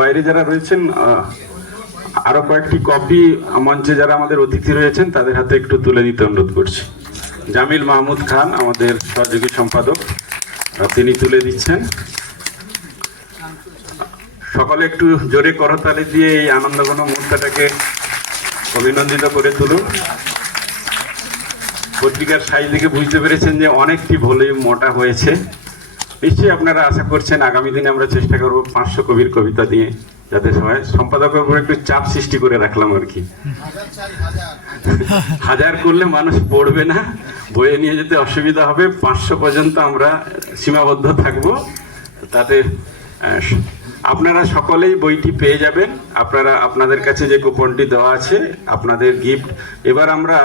বাইরে যারা রয়েছেন আরও কয়েকটি কপি মঞ্চে যারা আমাদের অতিথি রয়েছেন, তাদের হাতে একটু তুলে দিতে অনুরোধ করছি। জামিল মাহমুদ খান আমাদের সহযোগী সম্পাদক তিনি তুলে দিচ্ছেন। সকলে একটু জোরে করতালি দিয়ে এই আনন্দঘন মুহূর্তটাকে অভিনন্দিত করে তুলুন। পত্রিকার সাইজ দেখে বুঝতে পেরেছেন যে অনেকটি ভলিউম মোটা হয়েছে। নিশ্চয়ই আপনারা আশা করছেন আগামী দিনে আমরা চেষ্টা করব পাঁচশো কবির কবিতা দিয়ে যাতে সবাই সম্পাদকের উপর একটু চাপ সৃষ্টি করে রাখলাম আর কি। হাজার করলে মানুষ পড়বে না, বইয়ে নিয়ে যেতে অসুবিধা হবে। পাঁচশো পর্যন্ত আমরা সীমাবদ্ধ থাকব। তাতে আপনারা সকলেই বইটি পেয়ে যাবেন। আপনারা, আপনাদের কাছে যে কুপনটি দেওয়া আছে, আপনাদের গিফট। এবার আমরা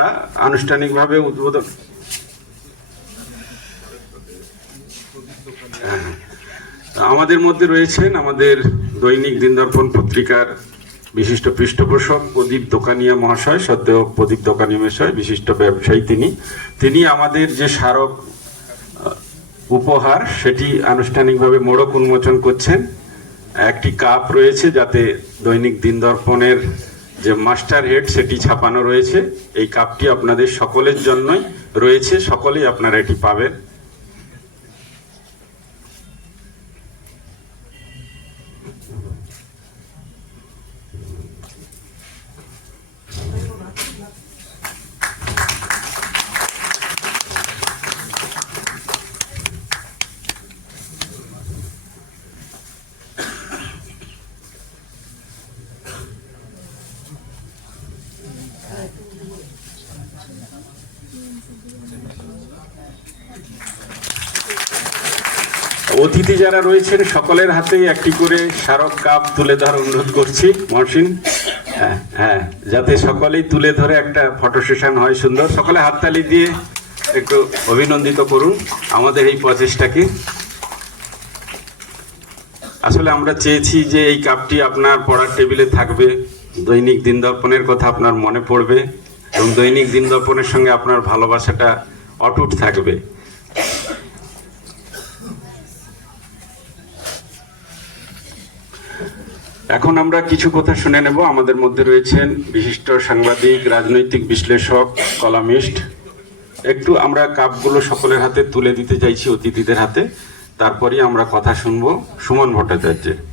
আনুষ্ঠানিকভাবে উদ্বোধন হ্যাঁ। আমাদের মধ্যে রয়েছেন আমাদের দৈনিক দিনদর্পণ পত্রিকার বিশিষ্ট পৃষ্ঠপোষক প্রদীপ দোকানিয়া মহাশয় সদ্য প্রদীপ দোকানিয়া মহাশয়, বিশিষ্ট ব্যবসায়ী তিনি। তিনি আমাদের যে স্মারক উপহার, সেটি আনুষ্ঠানিকভাবে মোড়ক উন্মোচন করছেন। একটি কাপ রয়েছে যাতে দৈনিক দিনদর্পণের যে মাস্টার হেড, সেটি ছাপানো রয়েছে। এই কাপটি আপনাদের সকলের জন্যই রয়েছে। সকলেই আপনারা এটি পাবেন। অতিথি যারা রয়েছেন, সকলের হাতেই একটি করে স্মারক কাপ তুলে ধরার অনুরোধ করছি। মহসিন হ্যাঁ হ্যাঁ যাতে সকলেই তুলে ধরে একটা ফটো সেশন হয় সুন্দর। সকলে হাততালি দিয়ে একটু অভিনন্দিত করুন আমাদের এই প্রচেষ্টাকে। আসলে আমরা চেয়েছি যে এই কাপটি আপনার পড়ার টেবিলে থাকবে। দৈনিক দিন দর্পণের কথা আপনার মনে পড়বে। এবং দৈনিক দিন দর্পণের সঙ্গে আপনার ভালোবাসাটা অটুট থাকবে। এখন আমরা কিছু কথা শুনে নেব। আমাদের মধ্যে রয়েছেন বিশিষ্ট সাংবাদিক, রাজনৈতিক বিশ্লেষক, কলামিস্ট। একটু আমরা কাপগুলো সকলের হাতে তুলে দিতে চাইছি, অতিথিদের হাতে। তারপরেই আমরা কথা শুনব সুমন ভট্টাচার্যের।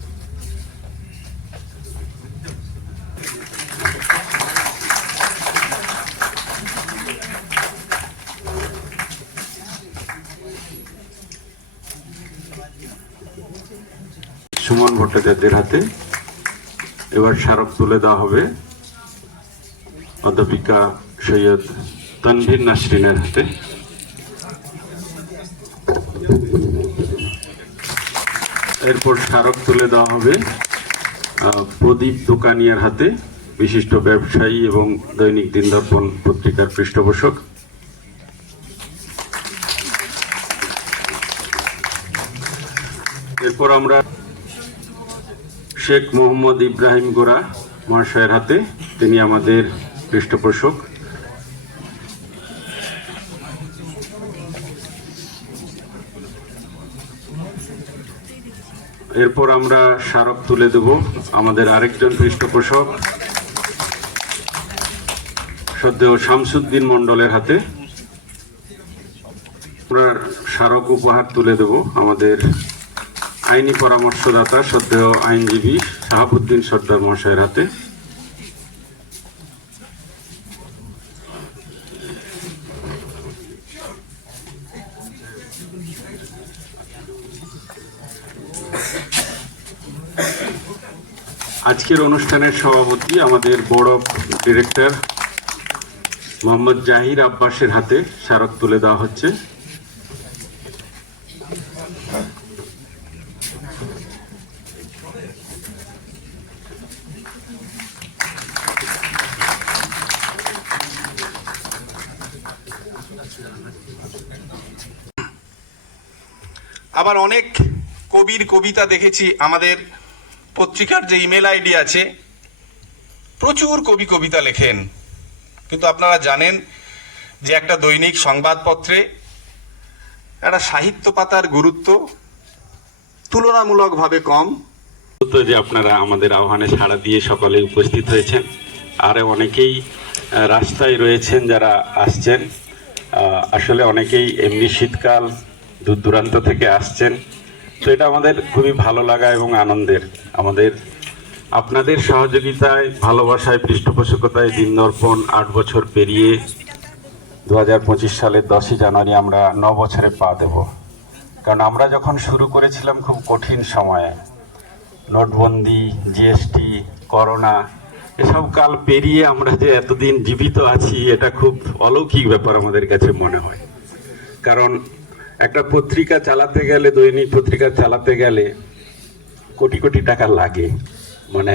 সুমন ভট্টাচার্যের হাতে। এবার স্মারক তুলে দেওয়া হবে অধ্যাপিকা সৈয়দ তনভীর নাসরিনের হাতে। এরপর স্মারক তুলে দেওয়া হবে প্রদীপ দোকানিয়ার হাতে বিশিষ্ট ব্যবসায়ী এবং দৈনিক দিনদর্পণ পত্রিকার পৃষ্ঠপোষক। এরপর আমরা শেখ মোহাম্মদ ইব্রাহিম গোরা মহাশয়ের হাতে, তিনি আমাদের পৃষ্ঠপোষক। এরপর আমরা স্মারক তুলে দেব আমাদের আরেকজন পৃষ্ঠপোষক সদ্য শামসুদ্দিন মণ্ডলের হাতে। স্মারক উপহার তুলে দেব আমাদের আইনি পরামর্শদাতা সদ্য আইনজীবী শাহাবুদ্দিন সর্দার মহাশয়ের হাতে। আজকের অনুষ্ঠানের সভাপতি আমাদের অফ ডিরেক্টর মোহাম্মদ জাহির আব্বাসের হাতে স্মারক তুলে দেওয়া হচ্ছে। আবার অনেক কবির কবিতা দেখেছি, আমাদের পত্রিকার যে ইমেল আইডি আছে, প্রচুর কবি কবিতা লেখেন। কিন্তু আপনারা জানেন যে একটা দৈনিক সংবাদপত্রে একটা সাহিত্য পাতার গুরুত্ব তুলনামূলকভাবে কম। যে আপনারা আমাদের আহ্বানে সাড়া দিয়ে সকলে উপস্থিত হয়েছেন, আর অনেকেই রাস্তায় রয়েছেন যারা আসছেন। আসলে অনেকেই এমনি শীতকাল দূর দূরান্ত থেকে আসছেন। তো এটা আমাদের খুবই ভালো লাগা এবং আনন্দের। আমাদের আপনাদের সহযোগিতায়, ভালোবাসায়, পৃষ্ঠপোষকতায় দিন দর্পণ আট বছর পেরিয়ে দু হাজার পঁচিশ সালের দশই জানুয়ারি আমরা ন বছরে পা দেব। কারণ আমরা যখন শুরু করেছিলাম খুব কঠিন সময়ে, নোটবন্দি, জিএসটি, করোনা, এসব কাল পেরিয়ে আমরা যে এতদিন জীবিত আছি, এটা খুব অলৌকিক ব্যাপার আমাদের কাছে মনে হয়। কারণ একটা পত্রিকা চালাতে গেলে দৈনিক পত্রিকা চালাতে গেলে কোটি কোটি টাকা লাগে। মানে